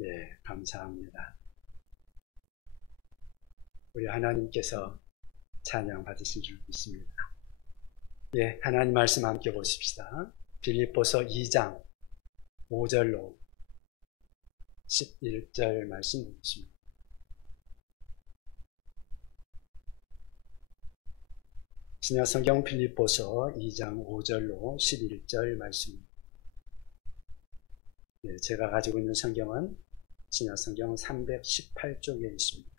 예, 감사합니다. 우리 하나님께서 찬양 받으신 줄 믿습니다. 예, 하나님 말씀 함께 보십시다. 빌립보서 2장 5절로 11절 말씀 보십니다. 신약성경 빌립보서 2장 5절로 11절 말씀입니다. 예, 제가 가지고 있는 성경은 신약성경 318쪽에 있습니다.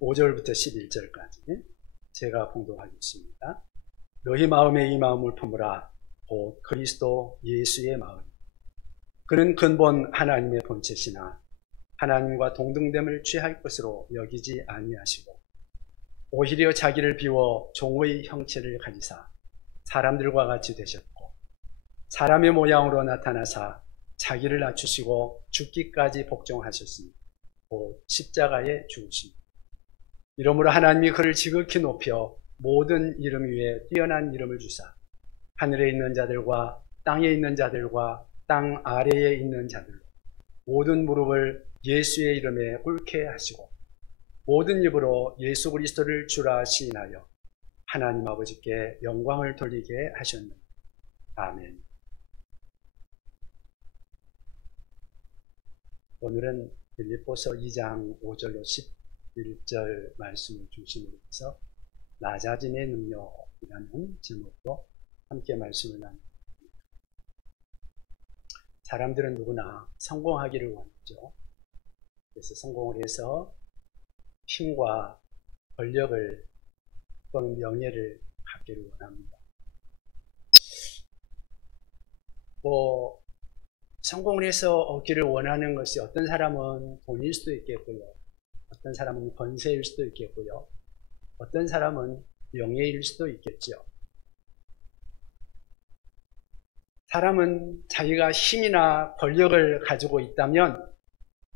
5절부터 11절까지 제가 봉독하겠습니다. 너희 마음에 이 마음을 품으라. 곧 그리스도 예수의 마음. 그는 근본 하나님의 본체시나 하나님과 동등됨을 취할 것으로 여기지 아니하시고 오히려 자기를 비워 종의 형체를 가지사 사람들과 같이 되셨고 사람의 모양으로 나타나사 자기를 낮추시고 죽기까지 복종하셨으니 곧 십자가에 죽으십니다. 이러므로 하나님이 그를 지극히 높여 모든 이름 위에 뛰어난 이름을 주사 하늘에 있는 자들과 땅에 있는 자들과 땅 아래에 있는 자들로 모든 무릎을 예수의 이름에 꿇게 하시고 모든 입으로 예수 그리스도를 주라 시인하여 하나님 아버지께 영광을 돌리게 하셨느니라. 아멘. 오늘은 빌립보서 2장 5절로 11절 말씀을 중심으로 해서 낮아짐의 능력이라는 제목으로 함께 말씀을 나눕니다. 사람들은 누구나 성공하기를 원하죠. 그래서 성공을 해서 힘과 권력을 또는 명예를 갖기를 원합니다. 성공을 해서 얻기를 원하는 것이 어떤 사람은 돈일 수도 있겠고요. 어떤 사람은 권세일 수도 있겠고요. 어떤 사람은 명예일 수도 있겠죠. 사람은 자기가 힘이나 권력을 가지고 있다면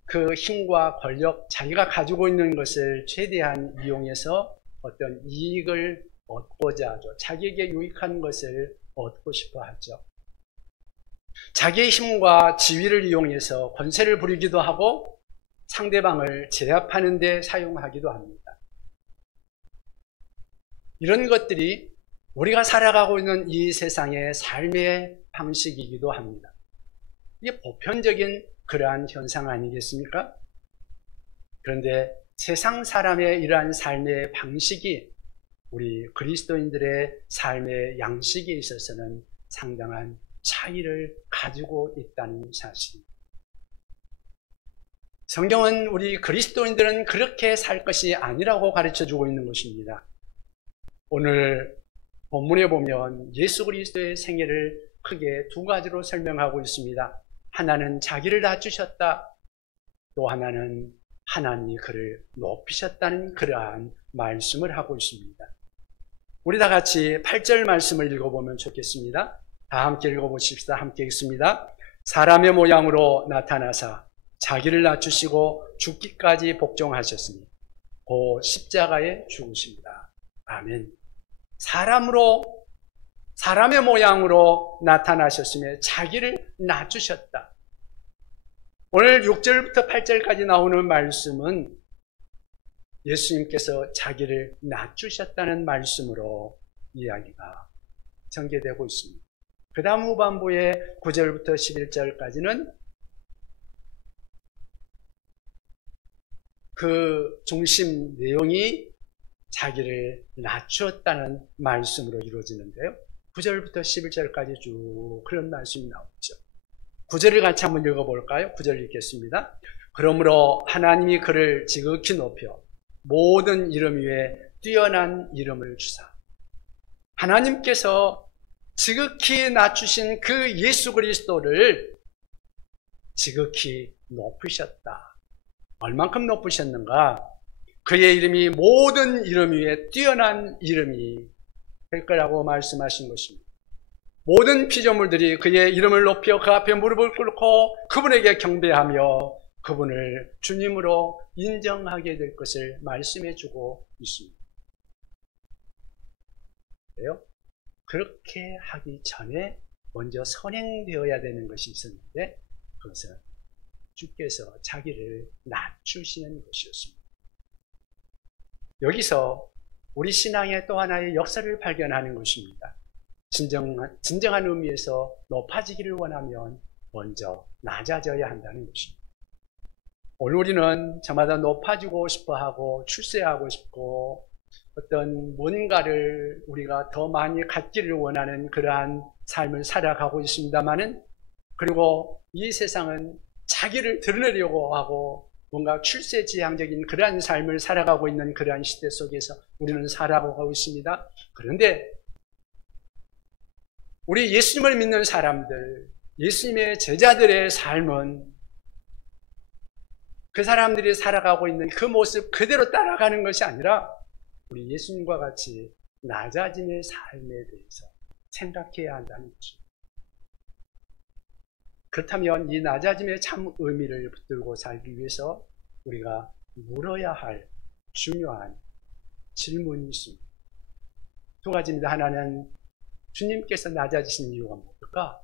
그 힘과 권력, 자기가 가지고 있는 것을 최대한 이용해서 어떤 이익을 얻고자 하죠. 자기에게 유익한 것을 얻고 싶어 하죠. 자기의 힘과 지위를 이용해서 권세를 부리기도 하고 상대방을 제압하는 데 사용하기도 합니다. 이런 것들이 우리가 살아가고 있는 이 세상의 삶의 방식이기도 합니다. 이게 보편적인 그러한 현상 아니겠습니까? 그런데 세상 사람의 이러한 삶의 방식이 우리 그리스도인들의 삶의 양식에 있어서는 상당한 차이를 가지고 있다는 사실입니다. 성경은 우리 그리스도인들은 그렇게 살 것이 아니라고 가르쳐주고 있는 것입니다. 오늘 본문에 보면 예수 그리스도의 생애를 크게 두 가지로 설명하고 있습니다. 하나는 자기를 낮추셨다. 또 하나는 하나님이 그를 높이셨다는 그러한 말씀을 하고 있습니다. 우리 다 같이 8절 말씀을 읽어보면 좋겠습니다. 다 함께 읽어보십시다. 함께 읽습니다. 사람의 모양으로 나타나사 자기를 낮추시고 죽기까지 복종하셨으니 곧 십자가에 죽으십니다. 아멘. 사람의 모양으로 나타나셨으며 자기를 낮추셨다. 오늘 6절부터 8절까지 나오는 말씀은 예수님께서 자기를 낮추셨다는 말씀으로 이야기가 전개되고 있습니다. 그 다음 후반부의 9절부터 11절까지는 그 중심 내용이 자기를 낮추었다는 말씀으로 이루어지는데요. 9절부터 11절까지 쭉 그런 말씀이 나오죠. 9절을 같이 한번 읽어볼까요? 9절 읽겠습니다. 그러므로 하나님이 그를 지극히 높여 모든 이름 위에 뛰어난 이름을 주사. 하나님께서 지극히 낮추신 그 예수 그리스도를 지극히 높으셨다. 얼만큼 높으셨는가? 그의 이름이 모든 이름 위에 뛰어난 이름이 될 거라고 말씀하신 것입니다. 모든 피조물들이 그의 이름을 높여 그 앞에 무릎을 꿇고 그분에게 경배하며 그분을 주님으로 인정하게 될 것을 말씀해 주고 있습니다. 그래요? 그렇게 하기 전에 먼저 선행되어야 되는 것이 있었는데 그것은 주께서 자기를 낮추시는 것이었습니다. 여기서 우리 신앙의 또 하나의 역사를 발견하는 것입니다. 진정한 의미에서 높아지기를 원하면 먼저 낮아져야 한다는 것입니다. 오늘 우리는 저마다 높아지고 싶어하고 출세하고 싶고 어떤 뭔가를 우리가 더 많이 갖기를 원하는 그러한 삶을 살아가고 있습니다마는, 그리고 이 세상은 자기를 드러내려고 하고 뭔가 출세지향적인 그러한 삶을 살아가고 있는 그러한 시대 속에서 우리는 살아가고 있습니다. 그런데 우리 예수님을 믿는 사람들, 예수님의 제자들의 삶은 그 사람들이 살아가고 있는 그 모습 그대로 따라가는 것이 아니라 우리 예수님과 같이 낮아짐의 삶에 대해서 생각해야 한다는 것입니다. 그렇다면 이 낮아짐의 참 의미를 붙들고 살기 위해서 우리가 물어야 할 중요한 질문이 있습니다. 두 가지입니다. 하나는 주님께서 낮아지신 이유가 뭘까?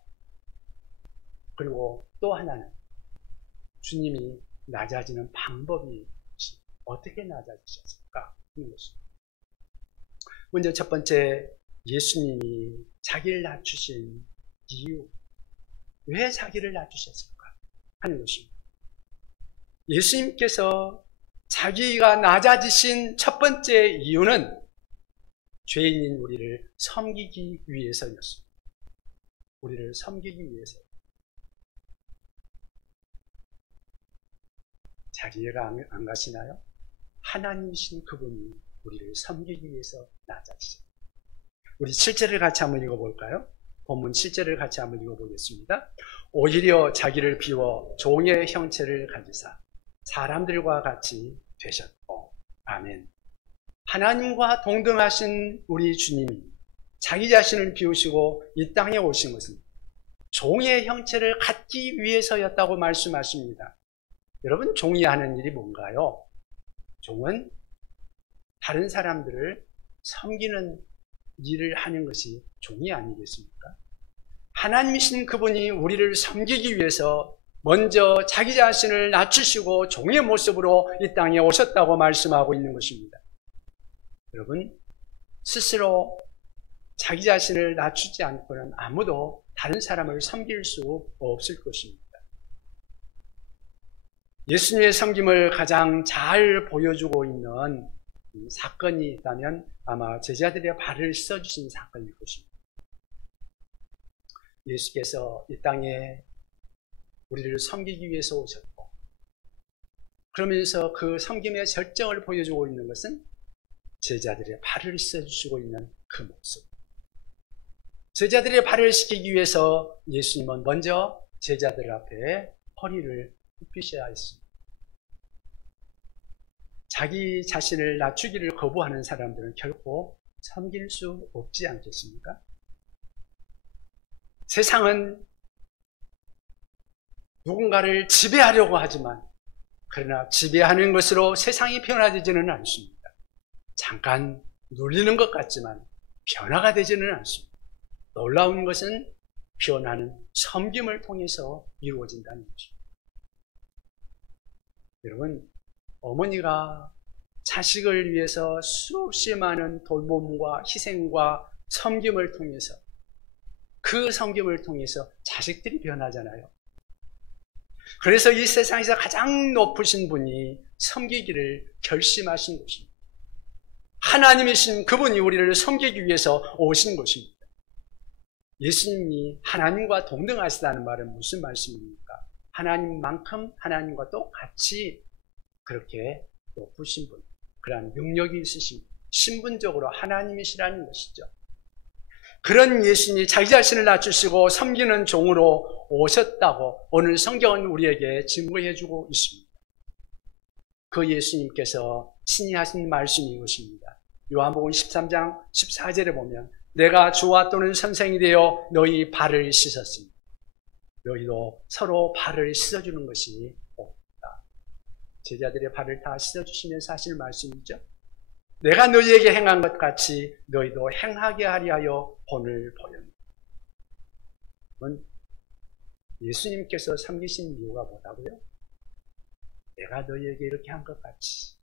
그리고 또 하나는 주님이 낮아지는 방법이 어떻게 낮아지셨을까 하는 것입니다. 먼저 첫 번째, 예수님이 자기를 낮추신 이유, 왜 자기를 낮추셨을까 하는 것입니다. 예수님께서 자기가 낮아지신 첫 번째 이유는 죄인인 우리를 섬기기 위해서였습니다. 우리를 섬기기 위해서. 잘 이해가 안 가시나요? 하나님이신 그분이 우리를 섬기기 위해서 낮아지셨습니다. 우리 7절을 같이 한번 읽어볼까요? 본문 7절을 같이 한번 읽어보겠습니다. 오히려 자기를 비워 종의 형체를 가지사 사람들과 같이 되셨고. 아멘. 하나님과 동등하신 우리 주님이 자기 자신을 비우시고 이 땅에 오신 것은 종의 형체를 갖기 위해서였다고 말씀하십니다. 여러분, 종이 하는 일이 뭔가요? 종은 다른 사람들을 섬기는 일을 하는 것이 종이 아니겠습니까? 하나님이신 그분이 우리를 섬기기 위해서 먼저 자기 자신을 낮추시고 종의 모습으로 이 땅에 오셨다고 말씀하고 있는 것입니다. 여러분, 스스로 자기 자신을 낮추지 않고는 아무도 다른 사람을 섬길 수 없을 것입니다. 예수님의 섬김을 가장 잘 보여주고 있는 사건이 있다면 아마 제자들의 발을 씻어주신 사건일 것입니다. 예수께서 이 땅에 우리를 섬기기 위해서 오셨고, 그러면서 그 섬김의 절정을 보여주고 있는 것은 제자들의 발을 씻어주시고 있는 그 모습. 제자들의 발을 씻기기 위해서 예수님은 먼저 제자들 앞에 허리를 굽히셔야 했습니다. 자기 자신을 낮추기를 거부하는 사람들은 결코 섬길 수 없지 않겠습니까? 세상은 누군가를 지배하려고 하지만, 그러나 지배하는 것으로 세상이 변화되지는 않습니다. 잠깐 눌리는 것 같지만 변화가 되지는 않습니다. 놀라운 것은 변화는 섬김을 통해서 이루어진다는 것입니다. 여러분, 어머니가 자식을 위해서 수없이 많은 돌봄과 희생과 섬김을 통해서, 그 섬김을 통해서 자식들이 변하잖아요. 그래서 이 세상에서 가장 높으신 분이 섬기기를 결심하신 것입니다. 하나님이신 그분이 우리를 섬기기 위해서 오신 것입니다. 예수님이 하나님과 동등하시다는 말은 무슨 말씀입니까? 하나님만큼 하나님과 똑같이 그렇게 높으신 분, 그러한 능력이 있으신 분, 신분적으로 하나님이시라는 것이죠. 그런 예수님이 자기 자신을 낮추시고 섬기는 종으로 오셨다고 오늘 성경은 우리에게 증거해주고 있습니다. 그 예수님께서 친히 하신 말씀이 이것입니다. 요한복음 13장 14절에 보면 내가 주와 또는 선생이 되어 너희 발을 씻었으니 너희도 서로 발을 씻어주는 것이 옳다. 제자들의 발을 다 씻어주시면서 하실 말씀이죠. 내가 너희에게 행한 것 같이 너희도 행하게 하리 하여 본을 보였다. 예수님께서 섬기신 이유가 뭐라고요? 내가 너희에게 이렇게 한 것 같이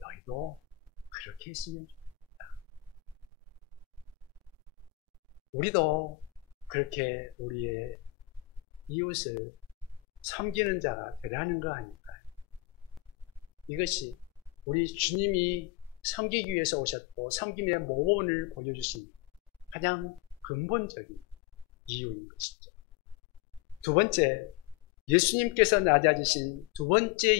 너희도 그렇게 했으면 좋겠다. 우리도 그렇게 우리의 이웃을 섬기는 자가 되라는 거 아닐까요? 이것이 우리 주님이 섬기기 위해서 오셨고 섬김의 모본을 보여주신 가장 근본적인 이유인 것이죠. 두 번째, 예수님께서 낮아지신 두 번째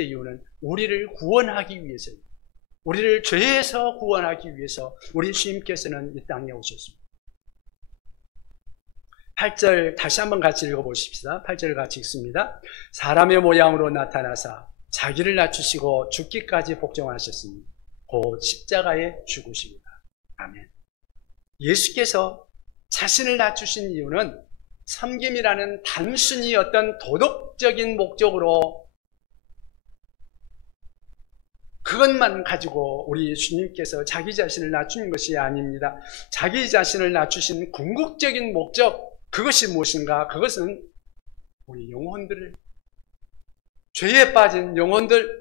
이유는 우리를 구원하기 위해서입니다. 우리를 죄에서 구원하기 위해서 우리 주님께서는 이 땅에 오셨습니다. 8절 다시 한번 같이 읽어보십시다. 8절 같이 읽습니다. 사람의 모양으로 나타나사 자기를 낮추시고 죽기까지 복종하셨으니 곧 십자가에 죽으십니다. 아멘. 예수께서 자신을 낮추신 이유는 섬김이라는 단순히 어떤 도덕적인 목적으로 그것만 가지고 우리 주님께서 자기 자신을 낮추는 것이 아닙니다. 자기 자신을 낮추신 궁극적인 목적, 그것이 무엇인가? 그것은 우리 영혼들을, 죄에 빠진 영혼들,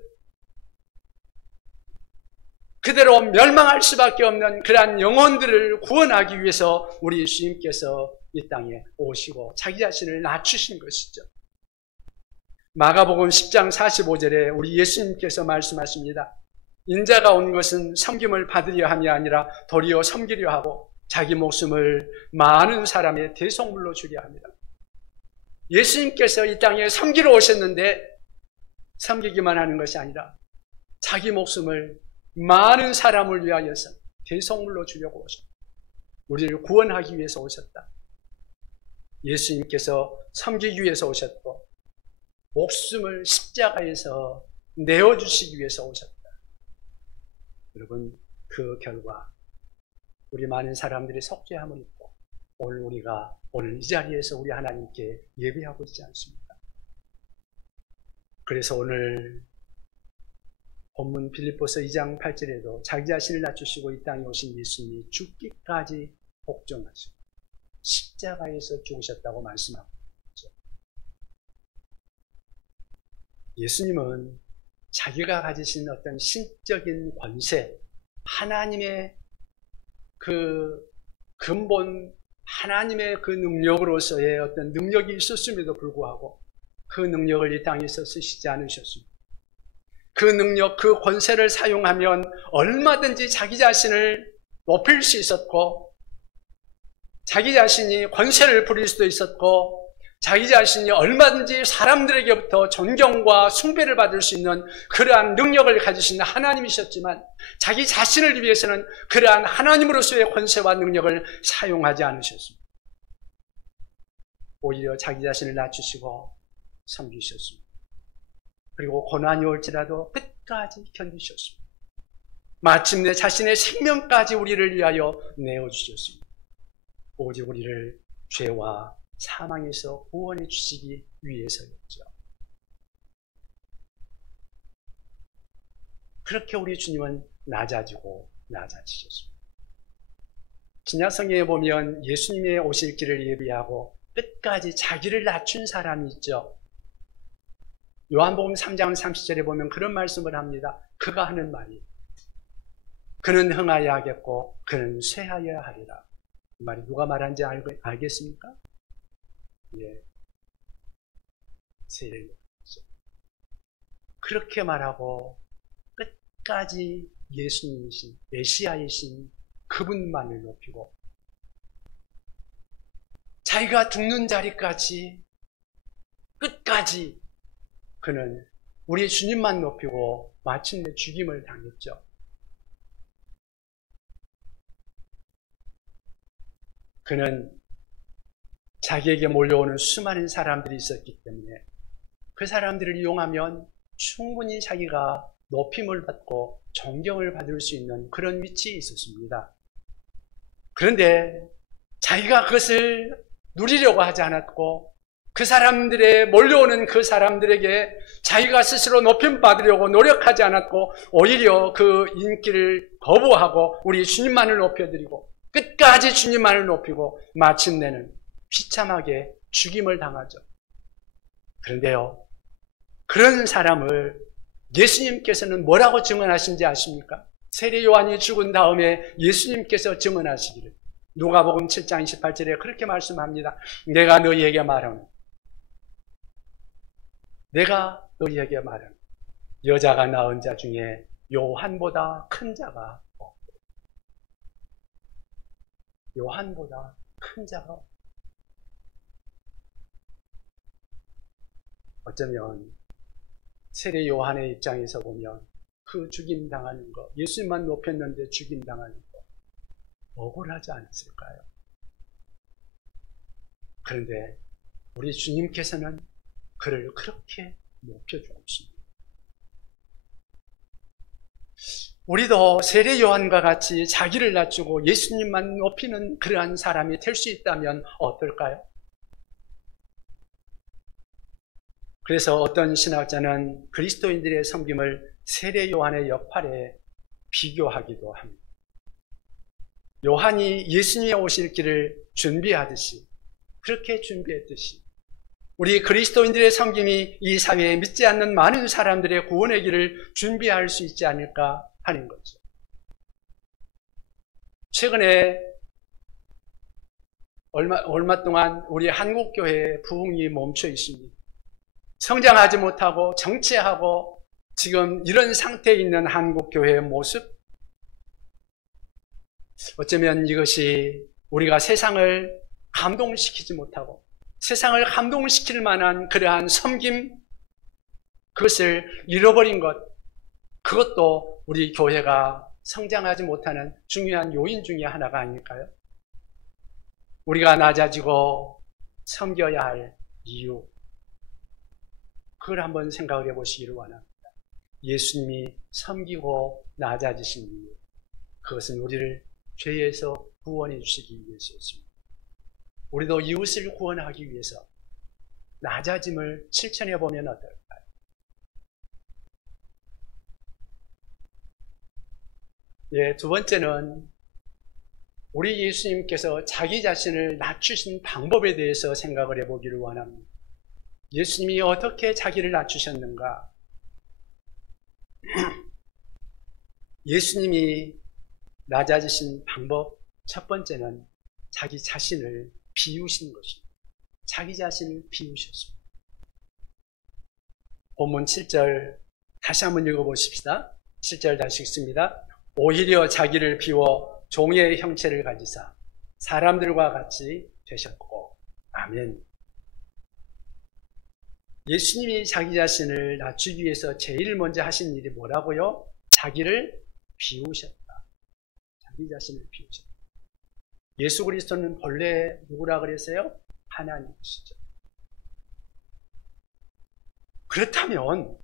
그대로 멸망할 수밖에 없는 그러한 영혼들을 구원하기 위해서 우리 주님께서 이 땅에 오시고 자기 자신을 낮추신 것이죠. 마가복음 10장 45절에 우리 예수님께서 말씀하십니다. 인자가 온 것은 섬김을 받으려 함이 아니라 도리어 섬기려 하고 자기 목숨을 많은 사람의 대속물로 주려 합니다. 예수님께서 이 땅에 섬기러 오셨는데 섬기기만 하는 것이 아니라 자기 목숨을 많은 사람을 위하여서 대속물로 주려고 오셨다. 우리를 구원하기 위해서 오셨다. 예수님께서 섬기기 위해서 오셨고 목숨을 십자가에서 내어주시기 위해서 오셨다. 여러분, 그 결과 우리 많은 사람들이 속죄함을 입고 오늘 우리가 오늘 이 자리에서 우리 하나님께 예배하고 있지 않습니까? 그래서 오늘 본문 빌립보서 2장 8절에도 자기 자신을 낮추시고 이 땅에 오신 예수님이 죽기까지 복종하시고 십자가에서 죽으셨다고 말씀하고 있죠. 예수님은 자기가 가지신 어떤 신적인 권세, 하나님의 그 근본, 하나님의 그 능력으로서의 어떤 능력이 있었음에도 불구하고 그 능력을 이 땅에서 쓰시지 않으셨습니다. 그 능력, 그 권세를 사용하면 얼마든지 자기 자신을 높일 수 있었고 자기 자신이 권세를 부릴 수도 있었고 자기 자신이 얼마든지 사람들에게부터 존경과 숭배를 받을 수 있는 그러한 능력을 가지신 하나님이셨지만 자기 자신을 위해서는 그러한 하나님으로서의 권세와 능력을 사용하지 않으셨습니다. 오히려 자기 자신을 낮추시고 섬기셨습니다. 그리고 고난이 올지라도 끝까지 견디셨습니다. 마침내 자신의 생명까지 우리를 위하여 내어주셨습니다. 오직 우리를 죄와 사망에서 구원해 주시기 위해서였죠. 그렇게 우리 주님은 낮아지고 낮아지셨습니다. 신약성경에 보면 예수님의 오실 길을 예비하고 끝까지 자기를 낮춘 사람이 있죠. 요한복음 3장 30절에 보면 그런 말씀을 합니다. 그가 하는 말이 그는 흥하여 하겠고 그는 쇠하여야 하리라. 이 말이 누가 말한지 알겠습니까? 예, 세례요한이죠. 그렇게 말하고 끝까지 예수님이신 메시아이신 그분만을 높이고 자기가 죽는 자리까지 끝까지 그는 우리 주님만 높이고 마침내 죽임을 당했죠. 그는 자기에게 몰려오는 수많은 사람들이 있었기 때문에 그 사람들을 이용하면 충분히 자기가 높임을 받고 존경을 받을 수 있는 그런 위치에 있었습니다. 그런데 자기가 그것을 누리려고 하지 않았고 그 사람들의 몰려오는 그 사람들에게 자기가 스스로 높임 받으려고 노력하지 않았고 오히려 그 인기를 거부하고 우리 주님만을 높여드리고 끝까지 주님만을 높이고 마침내는 비참하게 죽임을 당하죠. 그런데요, 그런 사람을 예수님께서는 뭐라고 증언하신지 아십니까? 세례 요한이 죽은 다음에 예수님께서 증언하시기를 누가복음 7장 28절에 그렇게 말씀합니다. 내가 너희에게 말하노. 내가 너희에게 말하노. 여자가 낳은 자 중에 요한보다 큰 자가 없고 요한보다 큰 자가 없고. 어쩌면 세례 요한의 입장에서 보면 그 죽임당하는 거, 예수님만 높였는데 죽임당하는 거 억울하지 않았을까요? 그런데 우리 주님께서는 그를 그렇게 높여주었습니다. 우리도 세례 요한과 같이 자기를 낮추고 예수님만 높이는 그러한 사람이 될 수 있다면 어떨까요? 그래서 어떤 신학자는 그리스도인들의 섬김을 세례 요한의 역할에 비교하기도 합니다. 요한이 예수님이 오실 길을 준비하듯이, 그렇게 준비했듯이 우리 그리스도인들의 섬김이 이 사회에 믿지 않는 많은 사람들의 구원의 길을 준비할 수 있지 않을까 하는 거죠. 최근에 얼마 동안 우리 한국교회의 부흥이 멈춰 있습니다. 성장하지 못하고 정체하고 지금 이런 상태에 있는 한국교회의 모습, 어쩌면 이것이 우리가 세상을 감동시키지 못하고 세상을 감동시킬 만한 그러한 섬김, 그것을 잃어버린 것, 그것도 우리 교회가 성장하지 못하는 중요한 요인 중에 하나가 아닐까요? 우리가 낮아지고 섬겨야 할 이유, 그걸 한번 생각을 해보시기를 원합니다. 예수님이 섬기고 낮아지신 이유, 그것은 우리를 죄에서 구원해 주시기 위해서였습니다. 우리도 이웃을 구원하기 위해서 낮아짐을 실천해 보면 어떨까요? 예, 두 번째는 우리 예수님께서 자기 자신을 낮추신 방법에 대해서 생각을 해보기를 원합니다. 예수님이 어떻게 자기를 낮추셨는가? 예수님이 낮아지신 방법, 첫 번째는 자기 자신을 비우신 것입니다. 자기 자신을 비우셨습니다. 본문 7절 다시 한번 읽어보십시다. 7절 다시 읽습니다. 오히려 자기를 비워 종의 형체를 가지사 사람들과 같이 되셨고. 아멘. 예수님이 자기 자신을 낮추기 위해서 제일 먼저 하신 일이 뭐라고요? 자기를 비우셨다. 자기 자신을 비우셨다. 예수 그리스도는 본래 누구라 그랬어요? 하나님이시죠. 그렇다면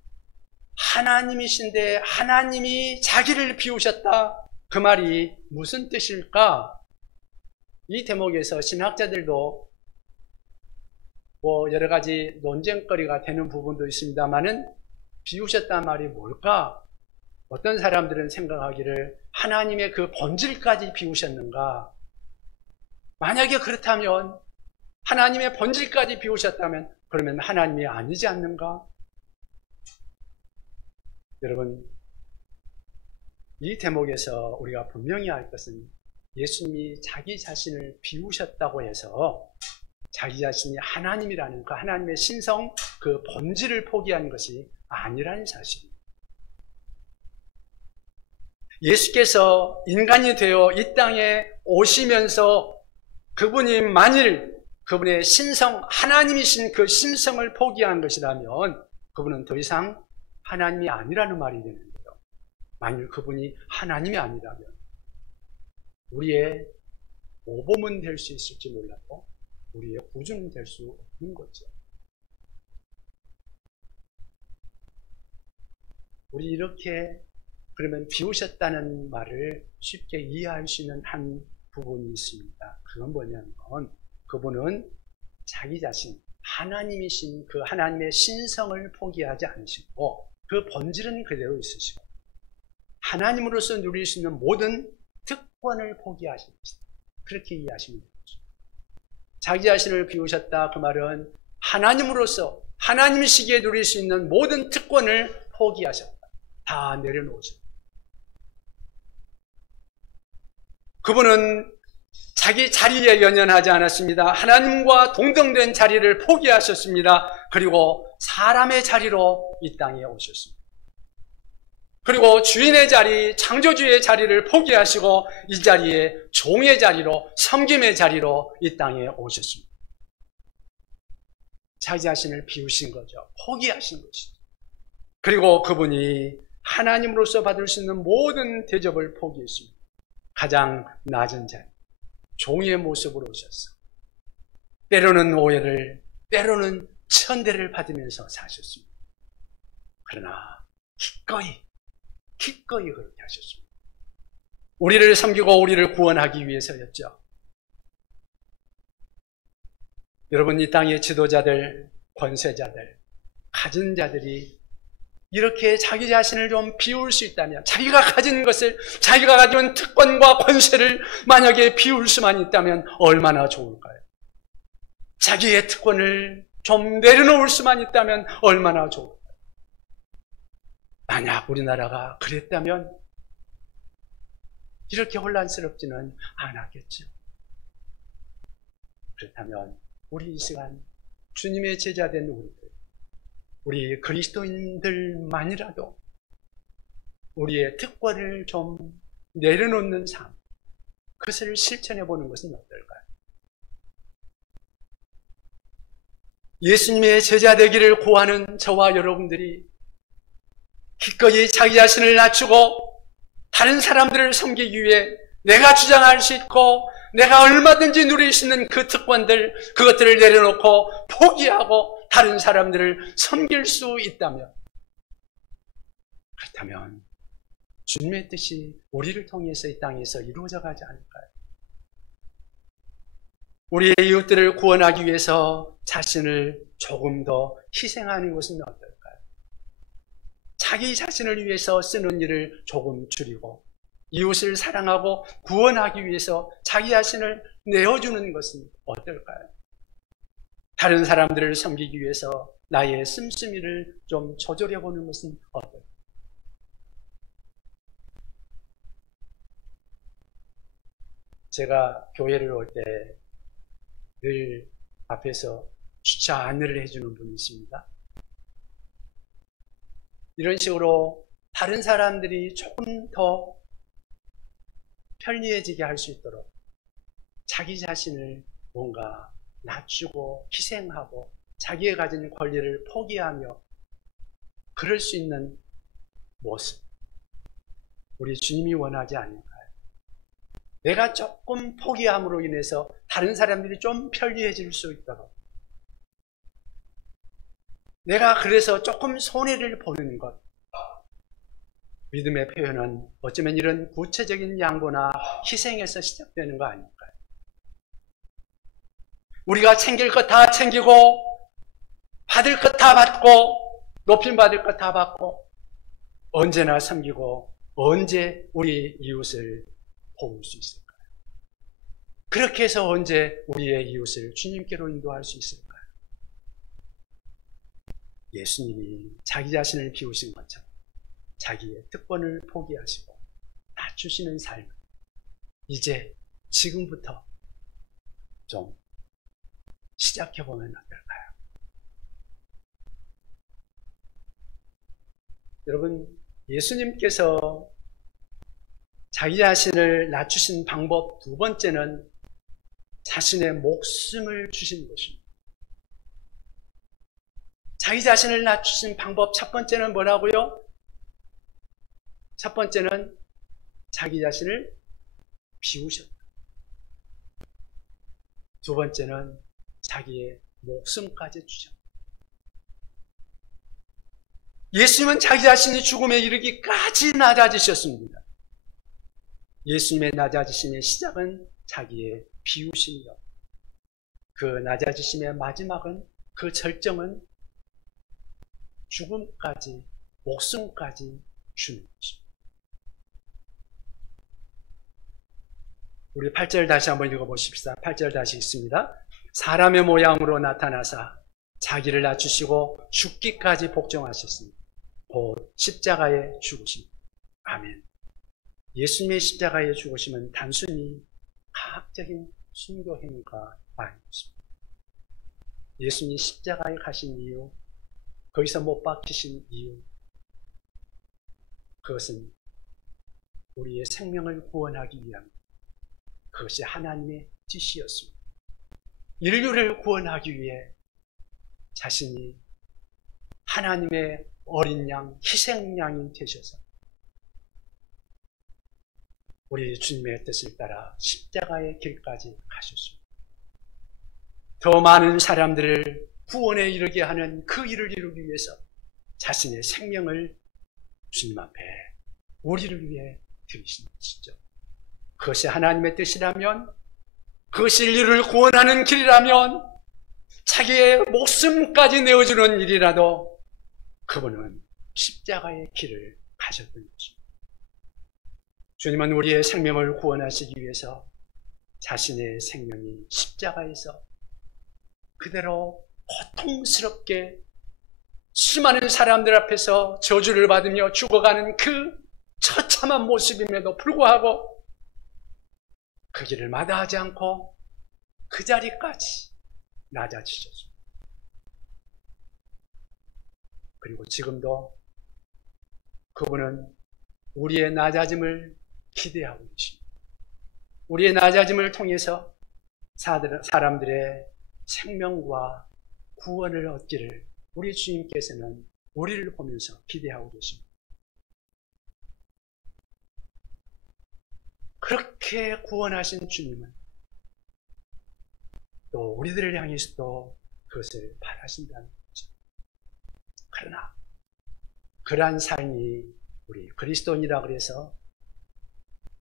하나님이신데 하나님이 자기를 비우셨다. 그 말이 무슨 뜻일까? 이 대목에서 신학자들도 여러 가지 논쟁거리가 되는 부분도 있습니다만은 비우셨다는 말이 뭘까? 어떤 사람들은 생각하기를 하나님의 그 본질까지 비우셨는가? 만약에 그렇다면 하나님의 본질까지 비우셨다면 그러면 하나님이 아니지 않는가? 여러분, 이 대목에서 우리가 분명히 알 것은 예수님이 자기 자신을 비우셨다고 해서 자기 자신이 하나님이라는 그 하나님의 신성, 그 본질을 포기한 것이 아니라는 사실입니다. 예수께서 인간이 되어 이 땅에 오시면서 그분이 만일 그분의 신성, 하나님이신 그 신성을 포기한 것이라면 그분은 더 이상 하나님이 아니라는 말이 되는 거예요. 만일 그분이 하나님이 아니라면 우리의 모범은 될 수 있을지 몰라도 우리의 구주는 될 수 없는 거죠. 우리 이렇게 그러면 비우셨다는 말을 쉽게 이해할 수 있는 한 부분이 있습니다. 그건 뭐냐면 그분은 자기 자신, 하나님이신 그 하나님의 신성을 포기하지 않으시고 그 본질은 그대로 있으시고 하나님으로서 누릴 수 있는 모든 특권을 포기하신 것이다. 그렇게 이해하시면 되죠. 자기 자신을 비우셨다. 그 말은 하나님으로서 하나님이시기에 누릴 수 있는 모든 특권을 포기하셨다. 다 내려놓으셨다. 그분은 자기 자리에 연연하지 않았습니다. 하나님과 동등된 자리를 포기하셨습니다. 그리고 사람의 자리로 이 땅에 오셨습니다. 그리고 주인의 자리, 창조주의 자리를 포기하시고 이 자리에 종의 자리로, 섬김의 자리로 이 땅에 오셨습니다. 자기 자신을 비우신 거죠. 포기하신 것이죠. 그리고 그분이 하나님으로서 받을 수 있는 모든 대접을 포기했습니다. 가장 낮은 자리, 종의 모습으로 오셨어. 때로는 오해를, 때로는 천대를 받으면서 사셨습니다. 그러나 기꺼이 그렇게 하셨습니다. 우리를 섬기고 우리를 구원하기 위해서였죠. 여러분, 이 땅의 지도자들, 권세자들, 가진 자들이 이렇게 자기 자신을 좀 비울 수 있다면, 자기가 가진 것을, 자기가 가진 특권과 권세를 만약에 비울 수만 있다면 얼마나 좋을까요? 자기의 특권을 좀 내려놓을 수만 있다면 얼마나 좋을까요? 만약 우리나라가 그랬다면 이렇게 혼란스럽지는 않았겠죠. 그렇다면 우리 이 시간 주님의 제자된 우리 그리스도인들만이라도 우리의 특권을 좀 내려놓는 삶, 그것을 실천해 보는 것은 어떨까요? 예수님의 제자 되기를 구하는 저와 여러분들이 기꺼이 자기 자신을 낮추고 다른 사람들을 섬기기 위해 내가 주장할 수 있고 내가 얼마든지 누릴 수 있는 그 특권들, 그것들을 내려놓고 포기하고 다른 사람들을 섬길 수 있다면, 그렇다면 주님의 뜻이 우리를 통해서 이 땅에서 이루어져 가지 않을까요? 우리의 이웃들을 구원하기 위해서 자신을 조금 더 희생하는 것은 어떨까요? 자기 자신을 위해서 쓰는 일을 조금 줄이고 이웃을 사랑하고 구원하기 위해서 자기 자신을 내어주는 것은 어떨까요? 다른 사람들을 섬기기 위해서 나의 씀씀이를 좀 조절해 보는 것은 어떨까요? 제가 교회를 올 때 늘 앞에서 주차 안내를 해주는 분이 있습니다. 이런 식으로 다른 사람들이 조금 더 편리해지게 할 수 있도록 자기 자신을 뭔가 낮추고 희생하고 자기의 가진 권리를 포기하며 그럴 수 있는 모습, 우리 주님이 원하지 않을까요? 내가 조금 포기함으로 인해서 다른 사람들이 좀 편리해질 수 있도록, 내가 그래서 조금 손해를 보는 것, 믿음의 표현은 어쩌면 이런 구체적인 양보나 희생에서 시작되는 거 아닐까요? 우리가 챙길 것 다 챙기고 받을 것 다 받고 높임 받을 것 다 받고 언제나 섬기고 언제 우리 이웃을 도울 수 있을까요? 그렇게 해서 언제 우리의 이웃을 주님께로 인도할 수 있을까요? 예수님이 자기 자신을 비우신 것처럼 자기의 특권을 포기하시고 낮추시는 삶을 이제 지금부터 좀 시작해보면 어떨까요? 여러분, 예수님께서 자기 자신을 낮추신 방법 두 번째는 자신의 목숨을 주신 것입니다. 자기 자신을 낮추신 방법 첫 번째는 뭐라고요? 첫 번째는 자기 자신을 비우셨다. 두 번째는 자기의 목숨까지 주셨다. 예수님은 자기 자신이 죽음에 이르기까지 낮아지셨습니다. 예수님의 낮아지심의 시작은 자기의 비우심이요. 그 낮아지심의 마지막은, 그 절정은 죽음까지, 목숨까지 주는 것입니다. 우리 8절 다시 한번 읽어보십시다. 8절 다시 읽습니다. 사람의 모양으로 나타나사 자기를 낮추시고 죽기까지 복종하셨습니다. 곧 십자가에 죽으십니다. 아멘. 예수님의 십자가에 죽으심은 단순히 과학적인 순교 행위가 아니었습니다. 예수님이 십자가에 가신 이유, 거기서 못 박히신 이유, 그것은 우리의 생명을 구원하기 위함, 그것이 하나님의 뜻이었습니다. 인류를 구원하기 위해 자신이 하나님의 어린 양, 희생양이 되셔서 우리 주님의 뜻을 따라 십자가의 길까지 가셨습니다. 더 많은 사람들을 구원에 이르게 하는 그 일을 이루기 위해서 자신의 생명을 주님 앞에 우리를 위해 드리신 것이죠. 그것이 하나님의 뜻이라면, 그것이 인류를 구원하는 길이라면, 자기의 목숨까지 내어주는 일이라도 그분은 십자가의 길을 가셨던 것입니다. 주님은 우리의 생명을 구원하시기 위해서 자신의 생명이 십자가에서 그대로 고통스럽게 수많은 사람들 앞에서 저주를 받으며 죽어가는 그 처참한 모습임에도 불구하고 그 길을 마다하지 않고 그 자리까지 낮아지셨습니다. 그리고 지금도 그분은 우리의 낮아짐을 기대하고 계십니다. 우리의 낮아짐을 통해서 사람들의 생명과 구원을 얻기를 우리 주님께서는 우리를 보면서 기대하고 계십니다. 그렇게 구원하신 주님은 또 우리들을 향해서도 그것을 바라신다는 거죠. 그러나 그러한 삶이 우리 그리스도인이라 그래서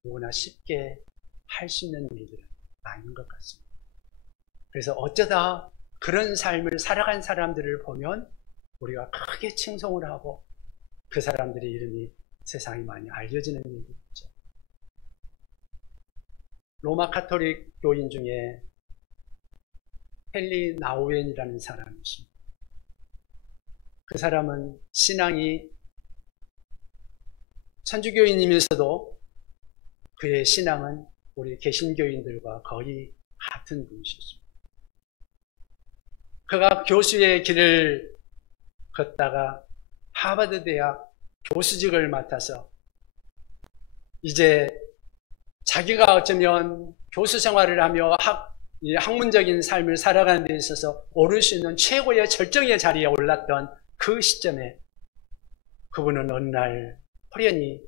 누구나 쉽게 할 수 있는 일들은 아닌 것 같습니다. 그래서 어쩌다 그런 삶을 살아간 사람들을 보면 우리가 크게 칭송을 하고 그 사람들의 이름이 세상에 많이 알려지는 일이 있죠. 로마 카톨릭 교인 중에 헨리 나우엔이라는 사람이 있습니다. 그 사람은 신앙이 천주교인이면서도 그의 신앙은 우리 개신교인들과 거의 같은 분이셨습니다. 그가 교수의 길을 걷다가 하버드 대학 교수직을 맡아서 이제 자기가 어쩌면 교수 생활을 하며 학문적인 삶을 살아가는 데 있어서 오를 수 있는 최고의 절정의 자리에 올랐던 그 시점에 그분은 어느 날 호련히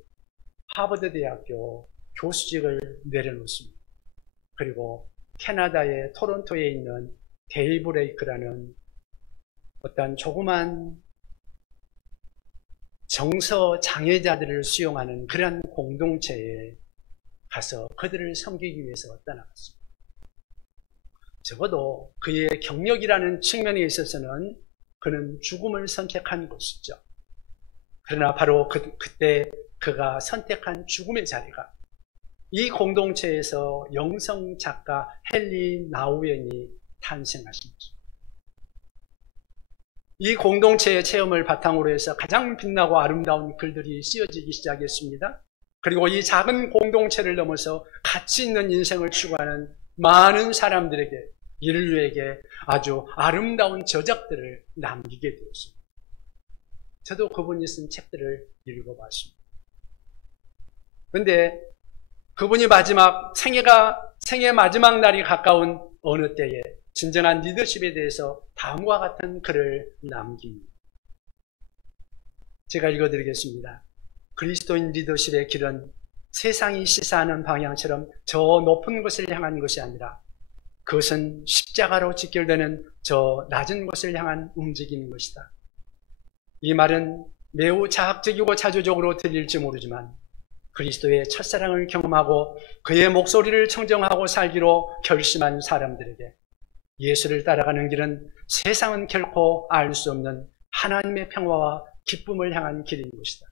하버드 대학교 교수직을 내려놓습니다. 그리고 캐나다의 토론토에 있는 데이브레이크라는 어떤 조그만 정서 장애자들을 수용하는 그런 공동체에 가서 그들을 섬기기 위해서 떠나갔습니다. 적어도 그의 경력이라는 측면에 있어서는 그는 죽음을 선택한 것이죠. 그러나 바로 그때 그가 선택한 죽음의 자리가 이 공동체에서 영성 작가 헨리 나우엔이 탄생하신 것입니다. 이 공동체의 체험을 바탕으로 해서 가장 빛나고 아름다운 글들이 쓰여지기 시작했습니다. 그리고 이 작은 공동체를 넘어서 가치 있는 인생을 추구하는 많은 사람들에게, 인류에게 아주 아름다운 저작들을 남기게 되었습니다. 저도 그분이 쓴 책들을 읽어봤습니다. 그런데 그분이 생애 마지막 날이 가까운 어느 때에 진정한 리더십에 대해서 다음과 같은 글을 남깁니다. 제가 읽어드리겠습니다. 그리스도인 리더십의 길은 세상이 시사하는 방향처럼 저 높은 곳을 향한 것이 아니라 그것은 십자가로 직결되는 저 낮은 곳을 향한 움직이는 것이다. 이 말은 매우 자학적이고 자조적으로 들릴지 모르지만 그리스도의 첫사랑을 경험하고 그의 목소리를 청정하고 살기로 결심한 사람들에게 예수를 따라가는 길은 세상은 결코 알 수 없는 하나님의 평화와 기쁨을 향한 길인 것이다.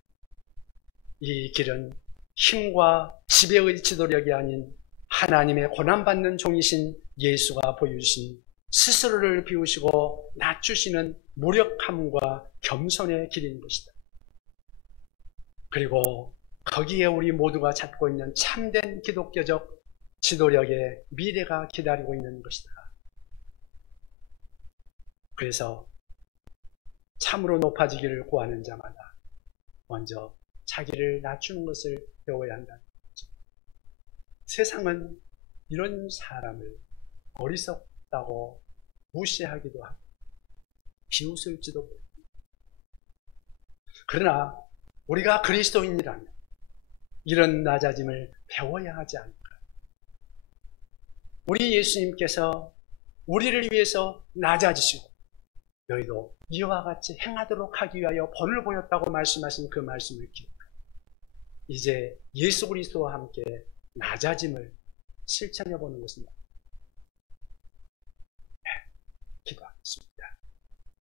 이 길은 힘과 지배의 지도력이 아닌 하나님의 고난받는 종이신 예수가 보여주신 스스로를 비우시고 낮추시는 무력함과 겸손의 길인 것이다. 그리고 거기에 우리 모두가 찾고 있는 참된 기독교적 지도력의 미래가 기다리고 있는 것이다. 그래서 참으로 높아지기를 구하는 자마다 먼저 자기를 낮추는 것을 배워야 한다는 거죠. 세상은 이런 사람을 어리석다고 무시하기도 하고 비웃을지도 모릅니다. 그러나 우리가 그리스도인이라면 이런 낮아짐을 배워야 하지 않을까? 우리 예수님께서 우리를 위해서 낮아지시고 너희도 이와 같이 행하도록 하기 위하여 본을 보였다고 말씀하신 그 말씀을 기억하고 이제 예수 그리스도와 함께 낮아짐을 실천해 보는 것입니다.